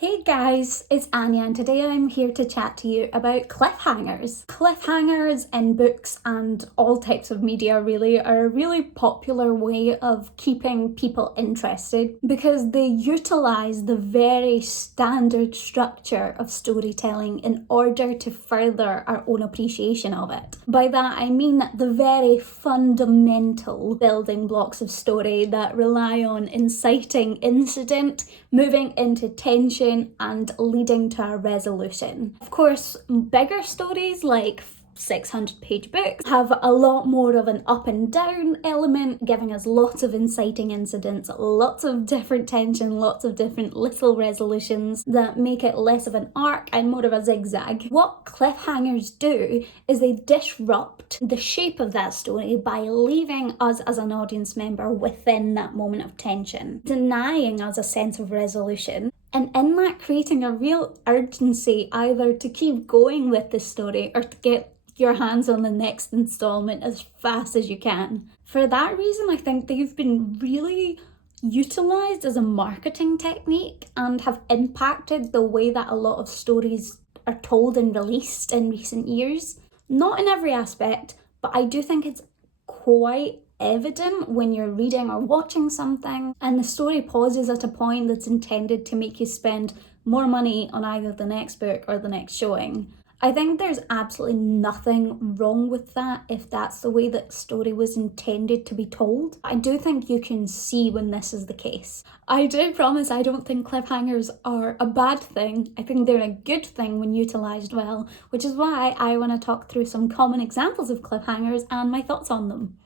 Hey guys, it's Anya and today I'm here to chat to you about cliffhangers. Cliffhangers in books and all types of media really are a really popular way of keeping people interested because they utilise the very standard structure of storytelling in order to further our own appreciation of it. By that I mean the very fundamental building blocks of story that rely on inciting incident, moving into tension and leading to a resolution. Of course, bigger stories like 600-page books have a lot more of an up and down element, giving us lots of inciting incidents, lots of different tension, lots of different little resolutions that make it less of an arc and more of a zigzag. What cliffhangers do is they disrupt the shape of that story by leaving us as an audience member within that moment of tension, denying us a sense of resolution, and in that creating a real urgency either to keep going with the story or to get your hands on the next installment as fast as you can. For that reason, I think they've been really utilised as a marketing technique and have impacted the way that a lot of stories are told and released in recent years. Not in every aspect, but I do think it's quite evident when you're reading or watching something and the story pauses at a point that's intended to make you spend more money on either the next book or the next showing. I think there's absolutely nothing wrong with that if that's the way that story was intended to be told. I do think you can see when this is the case. I do promise I don't think cliffhangers are a bad thing. I think they're a good thing when utilised well, which is why I want to talk through some common examples of cliffhangers and my thoughts on them.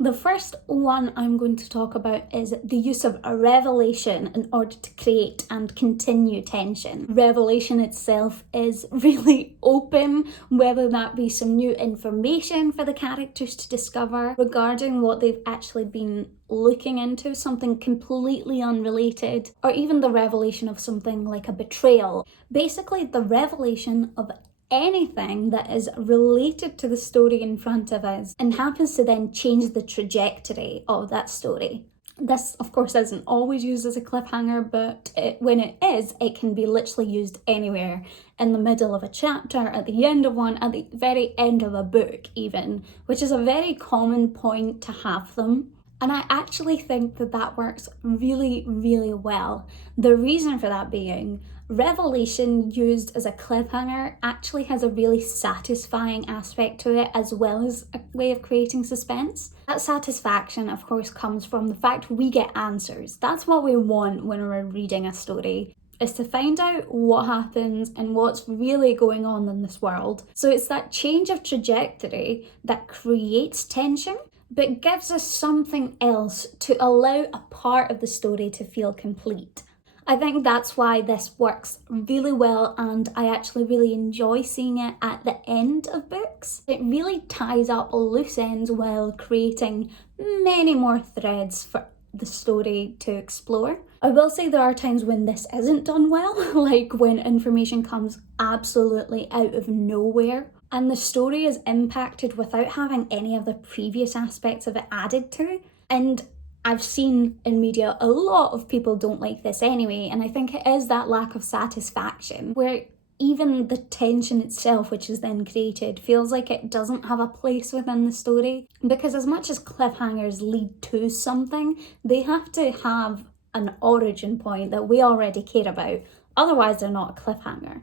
The first one I'm going to talk about is the use of a revelation in order to create and continue tension. Revelation itself is really open, whether that be some new information for the characters to discover regarding what they've actually been looking into, something completely unrelated, or even the revelation of something like a betrayal. Basically, the revelation of anything that is related to the story in front of us and happens to then change the trajectory of that story. This, of course, isn't always used as a cliffhanger, but when it is, it can be literally used anywhere. In the middle of a chapter, at the end of one, at the very end of a book even, which is a very common point to have them. And I actually think that works really, really well. The reason for that being, revelation used as a cliffhanger actually has a really satisfying aspect to it as well as a way of creating suspense. That satisfaction, of course, comes from the fact we get answers. That's what we want when we're reading a story, is to find out what happens and what's really going on in this world. So it's that change of trajectory that creates tension, but gives us something else to allow a part of the story to feel complete. I think that's why this works really well, and I actually really enjoy seeing it at the end of books. It really ties up loose ends while creating many more threads for the story to explore. I will say there are times when this isn't done well, like when information comes absolutely out of nowhere and the story is impacted without having any of the previous aspects of it added to. And I've seen in media a lot of people don't like this anyway, and I think it is that lack of satisfaction where even the tension itself, which is then created, feels like it doesn't have a place within the story. Because as much as cliffhangers lead to something, they have to have an origin point that we already care about. Otherwise, they're not a cliffhanger.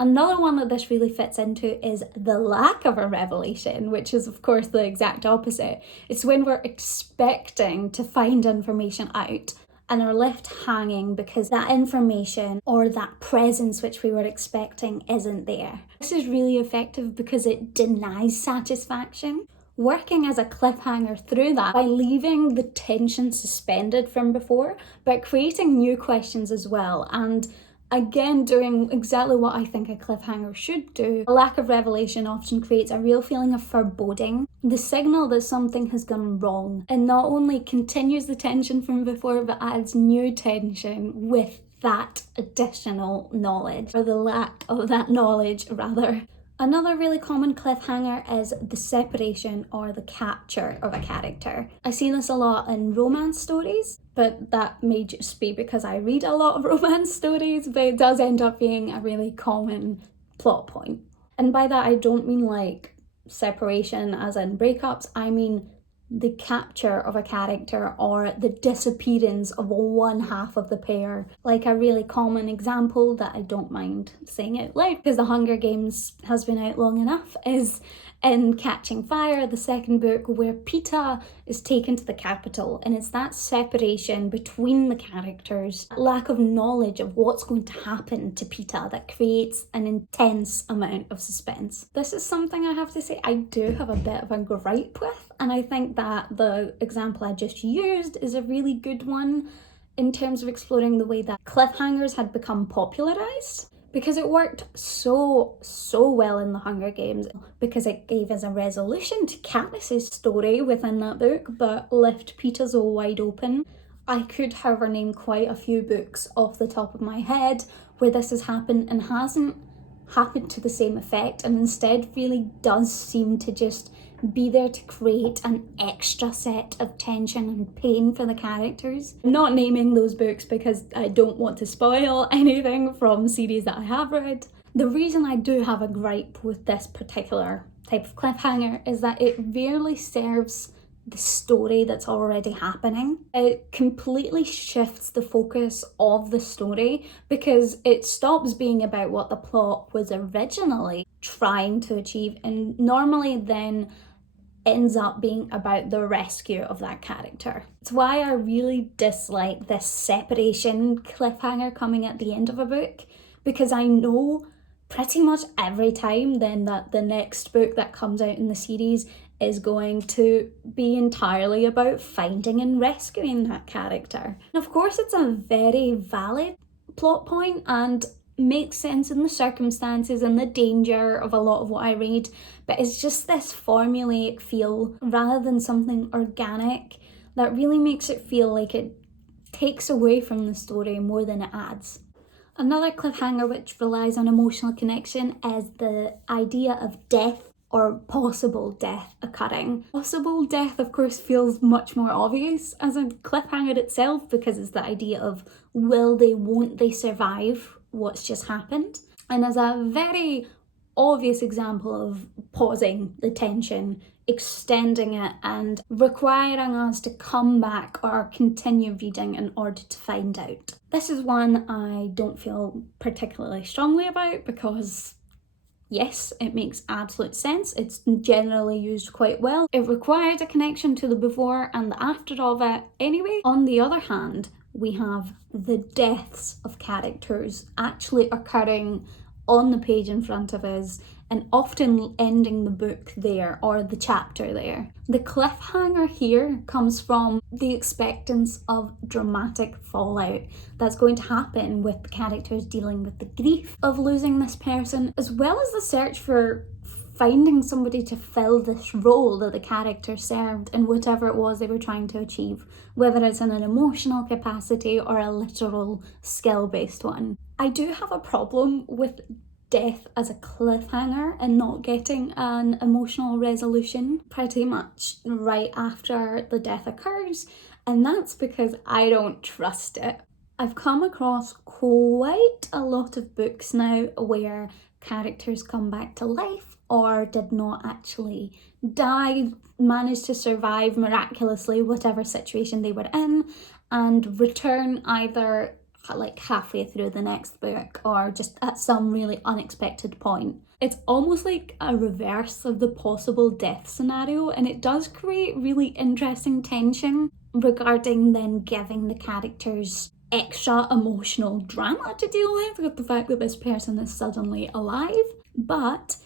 Another one that this really fits into is the lack of a revelation, which is of course the exact opposite. It's when we're expecting to find information out and are left hanging because that information or that presence which we were expecting isn't there. This is really effective because it denies satisfaction, working as a cliffhanger through that by leaving the tension suspended from before, but creating new questions as well, and again, doing exactly what I think a cliffhanger should do. A lack of revelation often creates a real feeling of foreboding, the signal that something has gone wrong, and not only continues the tension from before, but adds new tension with that additional knowledge, or the lack of that knowledge rather. Another really common cliffhanger is the separation or the capture of a character. I see this a lot in romance stories, but that may just be because I read a lot of romance stories, but it does end up being a really common plot point. And by that I don't mean like separation as in breakups, I mean the capture of a character or the disappearance of one half of the pair. Like a really common example that I don't mind saying out loud because The Hunger Games has been out long enough is in Catching Fire, the second book, where Peeta is taken to the capital, and it's that separation between the characters, lack of knowledge of what's going to happen to Peeta that creates an intense amount of suspense. This is something I have to say I do have a bit of a gripe with, and I think that the example I just used is a really good one in terms of exploring the way that cliffhangers had become popularized. Because it worked so well in The Hunger Games, because it gave us a resolution to Katniss's story within that book, but left Peeta's all wide open. I could, however, name quite a few books off the top of my head where this has happened and hasn't happened to the same effect, and instead really does seem to just be there to create an extra set of tension and pain for the characters. I'm not naming those books because I don't want to spoil anything from series that I have read. The reason I do have a gripe with this particular type of cliffhanger is that it rarely serves the story that's already happening. It completely shifts the focus of the story because it stops being about what the plot was originally trying to achieve, and normally then ends up being about the rescue of that character. It's why I really dislike this separation cliffhanger coming at the end of a book, because I know pretty much every time then that the next book that comes out in the series is going to be entirely about finding and rescuing that character. And of course it's a very valid plot point and makes sense in the circumstances and the danger of a lot of what I read, but it's just this formulaic feel rather than something organic that really makes it feel like it takes away from the story more than it adds. Another cliffhanger which relies on emotional connection is the idea of death or possible death occurring. Possible death, of course, feels much more obvious as a cliffhanger itself because it's the idea of will they, won't they survive what's just happened. And as a very obvious example of pausing the tension, extending it, and requiring us to come back or continue reading in order to find out. This is one I don't feel particularly strongly about because yes, it makes absolute sense. It's generally used quite well. It required a connection to the before and the after of it anyway. On the other hand, we have the deaths of characters actually occurring on the page in front of us and often ending the book there or the chapter there. The cliffhanger here comes from the expectance of dramatic fallout that's going to happen with the characters dealing with the grief of losing this person, as well as the search for finding somebody to fill this role that the character served in whatever it was they were trying to achieve, whether it's in an emotional capacity or a literal skill-based one. I do have a problem with death as a cliffhanger and not getting an emotional resolution pretty much right after the death occurs, and that's because I don't trust it. I've come across quite a lot of books now where characters come back to life or did not actually die, managed to survive miraculously whatever situation they were in, and return either like halfway through the next book or just at some really unexpected point. It's almost like a reverse of the possible death scenario, and it does create really interesting tension regarding then giving the characters extra emotional drama to deal with the fact that this person is suddenly alive. But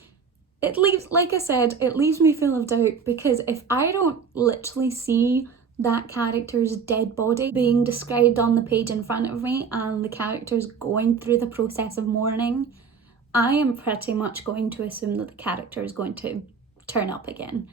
it leaves, like I said, it leaves me full of doubt, because if I don't literally see that character's dead body being described on the page in front of me and the character's going through the process of mourning, I am pretty much going to assume that the character is going to turn up again.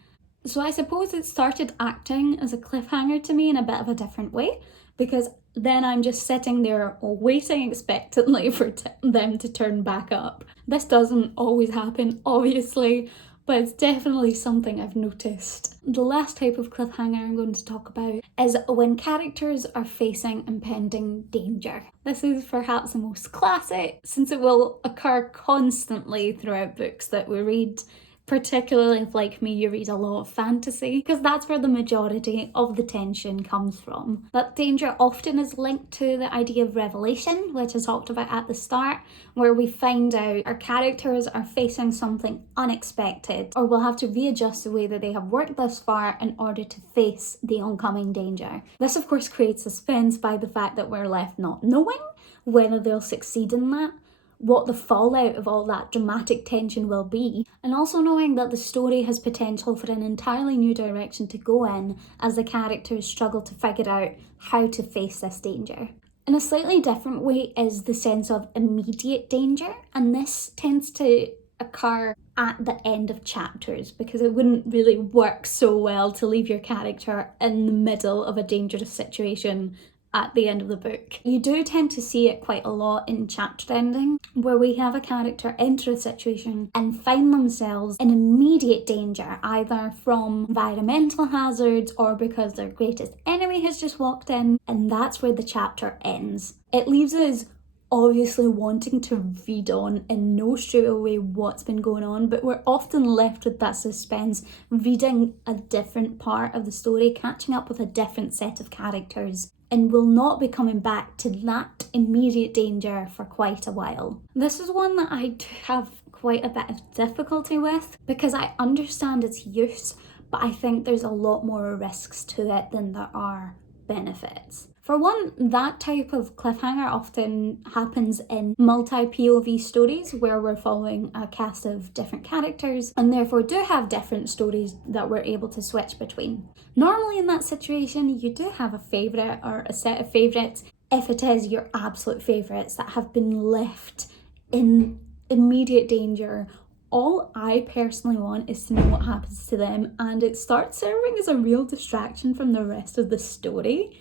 So I suppose it started acting as a cliffhanger to me in a bit of a different way, because then I'm just sitting there waiting expectantly for them to turn back up. This doesn't always happen, obviously, but it's definitely something I've noticed. The last type of cliffhanger I'm going to talk about is when characters are facing impending danger. This is perhaps the most classic, since it will occur constantly throughout books that we read, particularly if, like me, you read a lot of fantasy, because that's where the majority of the tension comes from. That danger often is linked to the idea of revelation, which I talked about at the start, where we find out our characters are facing something unexpected, or will have to readjust the way that they have worked thus far in order to face the oncoming danger. This, of course, creates suspense by the fact that we're left not knowing whether they'll succeed in that, what the fallout of all that dramatic tension will be, and also knowing that the story has potential for an entirely new direction to go in as the characters struggle to figure out how to face this danger. In a slightly different way is the sense of immediate danger, and this tends to occur at the end of chapters because it wouldn't really work so well to leave your character in the middle of a dangerous situation at the end of the book. You do tend to see it quite a lot in chapter ending, where we have a character enter a situation and find themselves in immediate danger, either from environmental hazards or because their greatest enemy has just walked in, and that's where the chapter ends. It leaves us obviously wanting to read on and know straight away what's been going on, but we're often left with that suspense, reading a different part of the story, catching up with a different set of characters, and will not be coming back to that immediate danger for quite a while. This is one that I do have quite a bit of difficulty with because I understand its use, but I think there's a lot more risks to it than there are benefits. For one, that type of cliffhanger often happens in multi-POV stories where we're following a cast of different characters and therefore do have different stories that we're able to switch between. Normally in that situation, you do have a favourite or a set of favourites, if it is your absolute favourites that have been left in immediate danger. All I personally want is to know what happens to them, and it starts serving as a real distraction from the rest of the story.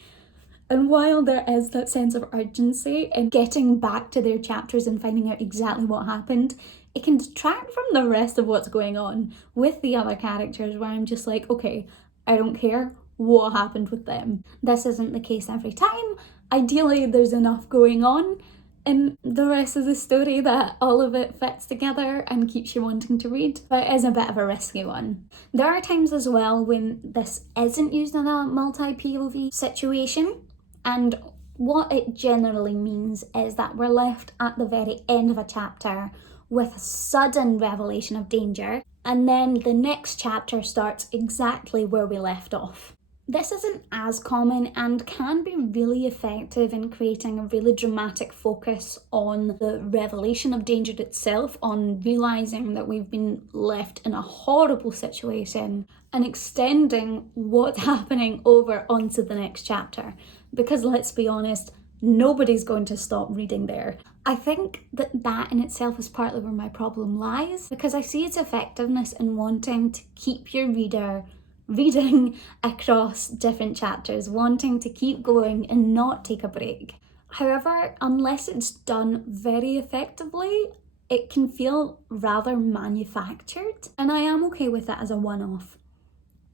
And while there is that sense of urgency in getting back to their chapters and finding out exactly what happened, it can detract from the rest of what's going on with the other characters, where I'm just like, okay, I don't care what happened with them. This isn't the case every time. Ideally, there's enough going on in the rest of the story that all of it fits together and keeps you wanting to read, but it is a bit of a risky one. There are times as well when this isn't used in a multi-POV situation, and what it generally means is that we're left at the very end of a chapter with a sudden revelation of danger, and then the next chapter starts exactly where we left off. This isn't as common and can be really effective in creating a really dramatic focus on the revelation of danger itself, on realising that we've been left in a horrible situation and extending what's happening over onto the next chapter. Because let's be honest, nobody's going to stop reading there. I think that in itself is partly where my problem lies, because I see its effectiveness in wanting to keep your reader reading across different chapters, wanting to keep going and not take a break. However, unless it's done very effectively, it can feel rather manufactured, and I am okay with that as a one-off.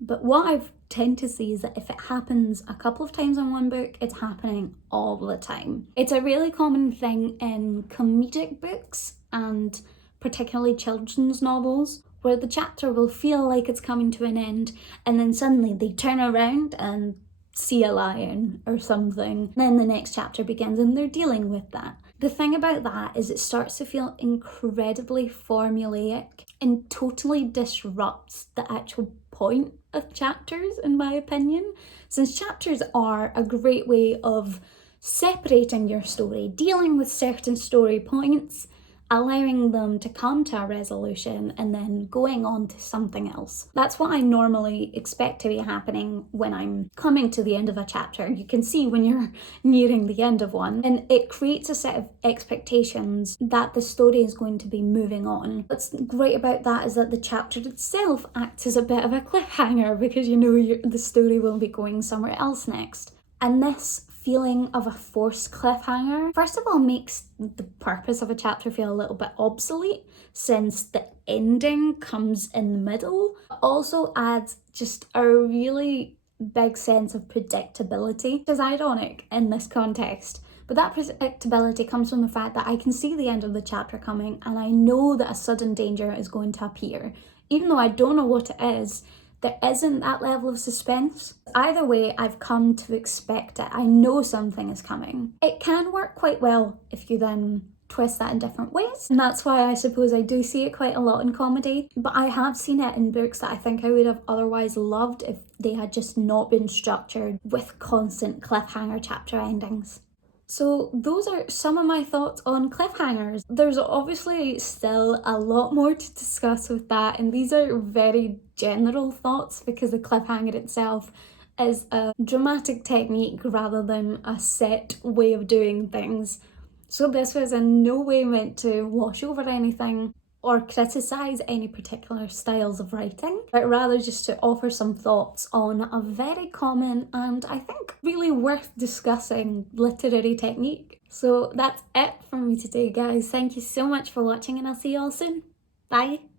But what I tend to see is that if it happens a couple of times in one book, it's happening all the time. It's a really common thing in comedic books and particularly children's novels, where the chapter will feel like it's coming to an end and then suddenly they turn around and see a lion or something. Then the next chapter begins and they're dealing with that. The thing about that is it starts to feel incredibly formulaic and totally disrupts the actual point of chapters, in my opinion, since chapters are a great way of separating your story, dealing with certain story points, allowing them to come to a resolution and then going on to something else. That's what I normally expect to be happening when I'm coming to the end of a chapter. You can see when you're nearing the end of one, and it creates a set of expectations that the story is going to be moving on. What's great about that is that the chapter itself acts as a bit of a cliffhanger because you know the story will be going somewhere else next. And this feeling of a forced cliffhanger, first of all, makes the purpose of a chapter feel a little bit obsolete since the ending comes in the middle. It also adds just a really big sense of predictability, which is ironic in this context. But that predictability comes from the fact that I can see the end of the chapter coming and I know that a sudden danger is going to appear. Even though I don't know what it is, there isn't that level of suspense. Either way, I've come to expect it. I know something is coming. It can work quite well if you then twist that in different ways. And that's why I suppose I do see it quite a lot in comedy. But I have seen it in books that I think I would have otherwise loved if they had just not been structured with constant cliffhanger chapter endings. So those are some of my thoughts on cliffhangers. There's obviously still a lot more to discuss with that, and these are very general thoughts because the cliffhanger itself is a dramatic technique rather than a set way of doing things. So this was in no way meant to wash over anything or criticise any particular styles of writing, but rather just to offer some thoughts on a very common and I think really worth discussing literary technique. So that's it from me today, guys. Thank you so much for watching and I'll see you all soon. Bye!